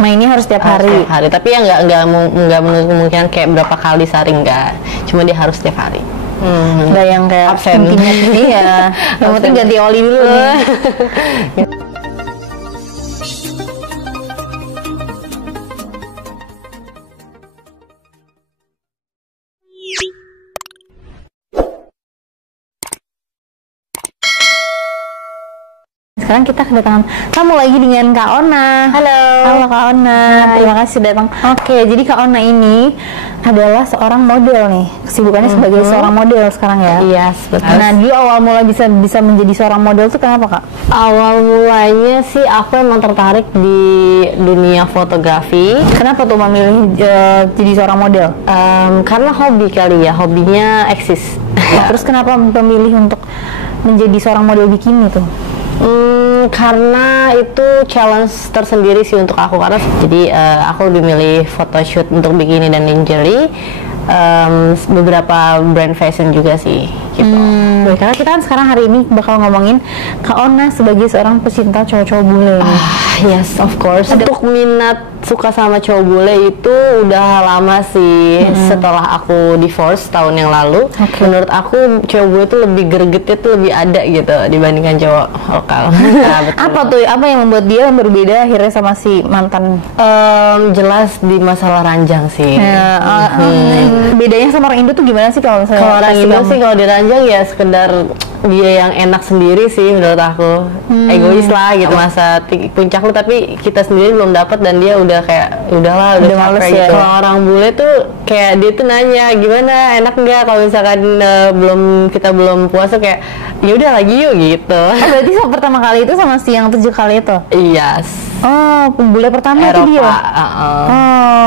Mainnya harus tiap hari. Tiap hari, tapi ya nggak menutup kemungkinan kayak berapa kali sehari, enggak. Cuma dia harus tiap hari. Nggak yang kayak absen. Iya. Yang penting ganti oli dulu nih. Sekarang kita kedatangan tamu lagi dengan Kak Ona. Halo. Halo Kak Ona. Terima kasih sudah datang. Oke, jadi Kak Ona ini adalah seorang model nih. Kesibukannya sebagai seorang model sekarang ya. Iya, betul. Nah, dulu awal mula bisa menjadi seorang model tuh kenapa Kak? Awal mulanya sih aku emang tertarik di dunia fotografi. Kenapa tuh memilih jadi seorang model? Karena hobi kali ya, hobinya eksis. Nah, terus kenapa memilih untuk menjadi seorang model bikini tuh? Karena itu challenge tersendiri sih untuk aku, karena jadi aku lebih milih photoshoot untuk bikini dan lingerie, beberapa brand fashion juga sih gitu. Karena kita kan sekarang hari ini bakal ngomongin Kak Ona sebagai seorang pecinta cowok-cowok bule nih. Yes, of course. Untuk minat suka sama cowok bule itu udah lama sih, setelah aku divorce tahun yang lalu. Menurut aku cowok bule itu lebih gregetnya tuh lebih ada gitu dibandingkan cowok lokal. Nah, Apa tuh? Apa yang membuat dia berbeda akhirnya sama si mantan? Jelas di masalah ranjang sih. Bedanya sama orang Indo tuh gimana sih kalau misalnya? Kalau orang Indo sih kalau di ranjang ya sekedar dia yang enak sendiri sih menurut aku. Egois lah gitu, masa puncak lu tapi kita sendiri belum dapat dan dia udah kayak udahlah udah males capek ya. gitu. Kalau orang bule tuh kayak dia tuh nanya gimana, enak nggak kalau misalkan kita belum puasa, kayak ya udah lagi yuk gitu. Berarti pertama kali itu sama si yang 7 kali itu? Yes. Oh, bule pertama Eropa, itu dia?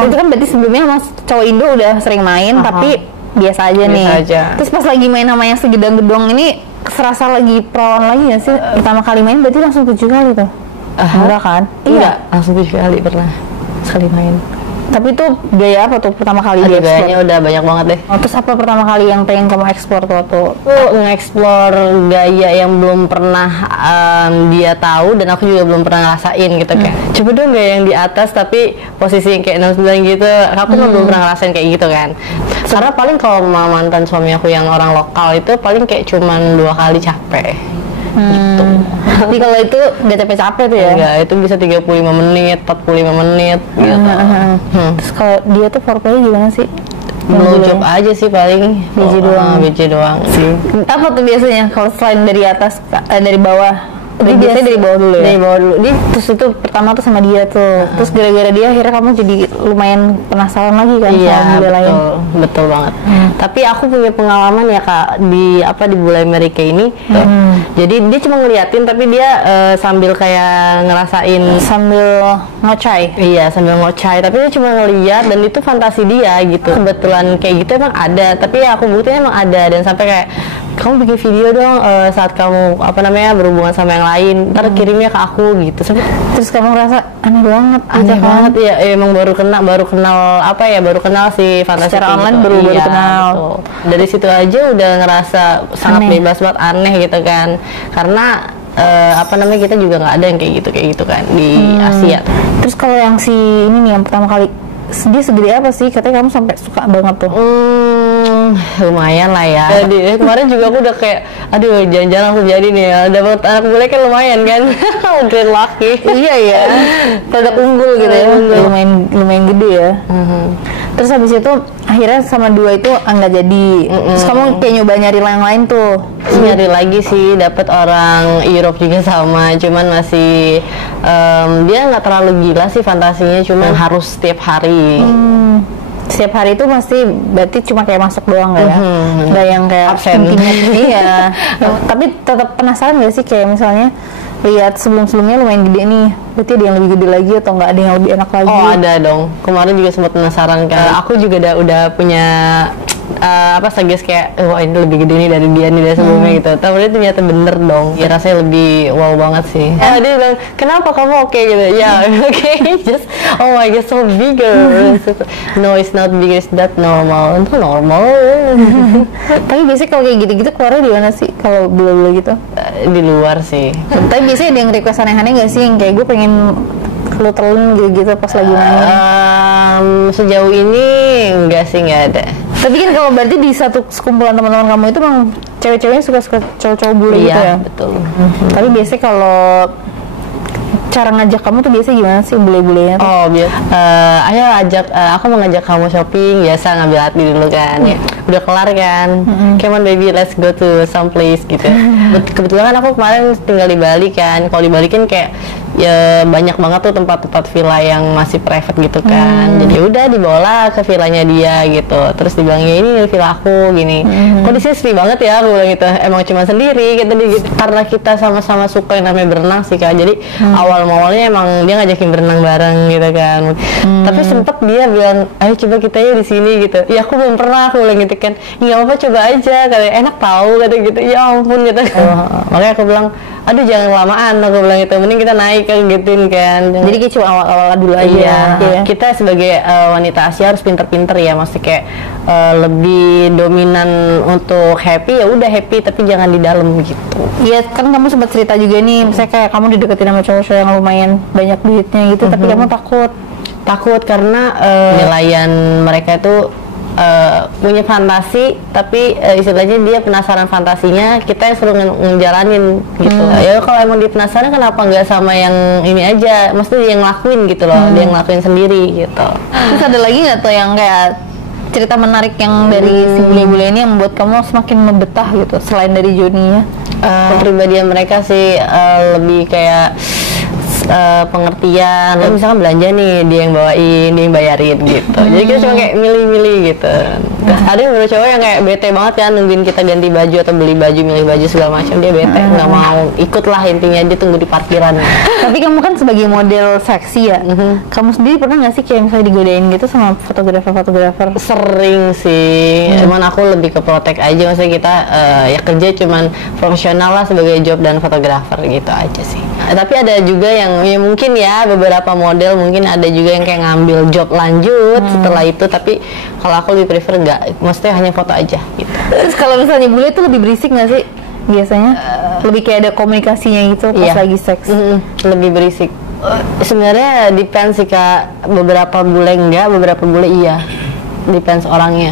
Itu kan berarti sebelumnya mas cowok Indo udah sering main tapi biasa aja nih. Terus pas lagi main sama yang segedang-gedong ini serasa lagi perawan lagi nggak sih? Pertama kali main berarti langsung 7 kali tuh? Enggak kan? Enggak, langsung 7 kali pernah sekali main. Tapi itu gaya apa tuh pertama kali dia explore? Gayanya udah banyak banget deh. Terus apa pertama kali yang pengen kamu explore tuh? Nge-explore gaya yang belum pernah dia tahu dan aku juga belum pernah ngerasain gitu kayak. Coba dong gaya yang di atas tapi posisi yang kayak 69 gitu. Aku belum pernah ngerasain kayak gitu kan. Karena paling kalau mantan suami aku yang orang lokal itu paling kayak cuman 2 kali capek. Gitu. Jadi kalau itu nggak capek-capek tuh ya? Enggak, itu bisa 35 menit, 45 menit gitu. Terus kalau dia tuh foreplay gimana sih? Blowjob aja sih paling. BJ doang. BJ doang sih. Apa tuh biasanya kalau selain dari atas, dari bawah? Jadi biasanya dari bawah dulu ya? Dari bawah dulu. Terus itu pertama tuh sama dia tuh. Terus gara-gara dia akhirnya kamu jadi lumayan penasaran lagi kan? Iya, betul, lain. Betul banget. Tapi aku punya pengalaman ya Kak di bule Amerika ini. Jadi dia cuma ngeliatin tapi dia sambil kayak ngerasain, sambil ngocai. Iya, sambil ngocai. Tapi dia cuma ngeliat dan itu fantasi dia gitu. Kebetulan kayak gitu emang ada. Tapi ya aku buktinya emang ada dan sampai kayak kamu bikin video dong saat kamu berhubungan sama yang lain, ntar kirimnya ke aku gitu. Terus kamu ngerasa aneh banget ya, emang baru kenal si fantasi secara online gitu. baru kenal. Betul. Dari situ aja udah ngerasa sangat bebas banget, aneh gitu kan, karena kita juga nggak ada yang kayak gitu kan di Asia. Terus kalau yang si ini nih yang pertama kali, dia segede apa sih? Katanya kamu sampai suka banget tuh. Lumayan lah ya. Jadi kemarin juga aku udah kayak, aduh jangan-jangan aku jadi nih ya, dapat anak bule kan lumayan kan. Udah lucky. Iya ya. Produk unggul gitu ya. Lumayan gede ya. Terus habis itu akhirnya sama 2 itu nggak jadi. Terus kamu kayak nyoba nyari yang lain tuh. Nyari lagi sih, dapat orang Europe juga sama, cuman masih dia nggak terlalu gila sih fantasinya, cuman harus setiap hari. Setiap hari itu masih berarti cuma kayak masuk doang nggak ya? Nggak yang kayak absen. Iya. Tapi tetap penasaran nggak sih kayak misalnya lihat sebelumnya lumayan gede nih, berarti ada yang lebih gede lagi atau nggak ada yang lebih enak lagi? Oh ada dong, kemarin juga sempat penasaran kan. Aku juga udah punya suggest kayak wah ini lebih gede nih dari dia nih dari sebelumnya gitu. Tapi ternyata bener dong, ya rasanya lebih wow banget sih. Dia bilang kenapa kamu oke gitu? Ya oke, just oh my god so bigger. No it's not bigger, it's that normal. Itu normal. Tapi biasanya kalau kayak gitu-gitu keluarnya di mana sih kalau bule-bule gitu? Di luar sih. Tapi biasanya ada yang request aneh-aneh nggak sih yang kayak gue pengen lu telan gitu pas lagi main? Sejauh ini enggak sih, nggak ada. Tapi kan kalau berarti di satu sekumpulan teman-teman kamu itu memang cewek-ceweknya suka cowok-cowok bule gitu ya? Iya, betul. Tapi biasanya kalau cara ngajak kamu tuh biasa gimana sih bule-bulenya tuh? Oh biasa, ayo aku mau ngajak kamu shopping, biasa ngambil hati dulu kan. Ya, udah kelar kan, come on baby, let's go to some place gitu. Kebetulan kan aku kemarin tinggal di Bali kan. Kalau di Bali kan kayak ya banyak banget tuh tempat-tempat villa yang masih private gitu kan. Jadi udah dibawa ke villanya dia gitu. Terus dibilang ya ini villa aku gini. Kok di sini sepi banget ya, aku bilang gitu. Emang cuma sendiri gitu. Karena kita sama-sama suka yang namanya berenang sih Kak. Jadi awalnya emang dia ngajakin berenang bareng gitu kan. Tapi sempet dia bilang, ayo coba kita ya di sini gitu. Ya aku belum pernah, aku bilang gitu kan. Nggak apa-apa, coba aja. Katanya enak tahu kata gitu. Ya ampun gitu. Makanya aku bilang, aduh jangan lamaan, aku bilang gitu. Mending kita naik kan gituin kan. Jadi kayak cuma awal-awal dulu aja. Iya. Ya. Kita sebagai wanita Asia harus pinter-pinter ya. Maksudnya kayak lebih dominan untuk happy, ya udah happy tapi jangan di dalam gitu. Iya kan kamu sempat cerita juga nih, misalnya kayak kamu dideketin sama cowok-cowok yang lumayan banyak duitnya gitu, tapi kamu takut karena penilaian mereka itu punya fantasi, tapi istilahnya dia penasaran fantasinya, kita yang suruh ngejalanin gitu. Ya kalau emang dia penasaran kenapa nggak sama yang ini aja, maksudnya dia yang ngelakuin gitu loh, dia yang ngelakuin sendiri gitu. Terus ada lagi nggak tuh yang kayak cerita menarik yang dari si bule-bule ini yang membuat kamu semakin membetah gitu, selain dari Joninya? Kepribadian mereka sih lebih kayak pengertian. Lalu misalkan belanja nih, dia yang bawain, dia yang bayarin gitu. Jadi kita cuma kayak milih-milih gitu. Ada yang beberapa cowok yang kayak bete banget kan nungguin kita ganti baju atau beli baju, milih baju segala macam, dia bete, nggak mau ikut lah, intinya dia tunggu di parkiran. Tapi kamu kan sebagai model seksi ya, kamu sendiri pernah nggak sih kayak misalnya digodain gitu sama fotografer? Sering sih, cuman aku lebih ke protek aja, maksudnya kita ya kerja cuman profesional lah sebagai job dan fotografer gitu aja sih. Tapi ada juga yang ya mungkin ya beberapa model mungkin ada juga yang kayak ngambil job lanjut setelah itu, tapi kalau aku lebih prefer nggak, maksudnya hanya foto aja gitu. Terus kalau misalnya bule itu lebih berisik nggak sih biasanya? Lebih kayak ada komunikasinya gitu pas lagi seks? Lebih berisik. Sebenarnya depends sih Kak, beberapa bule enggak, beberapa bule iya, depends orangnya.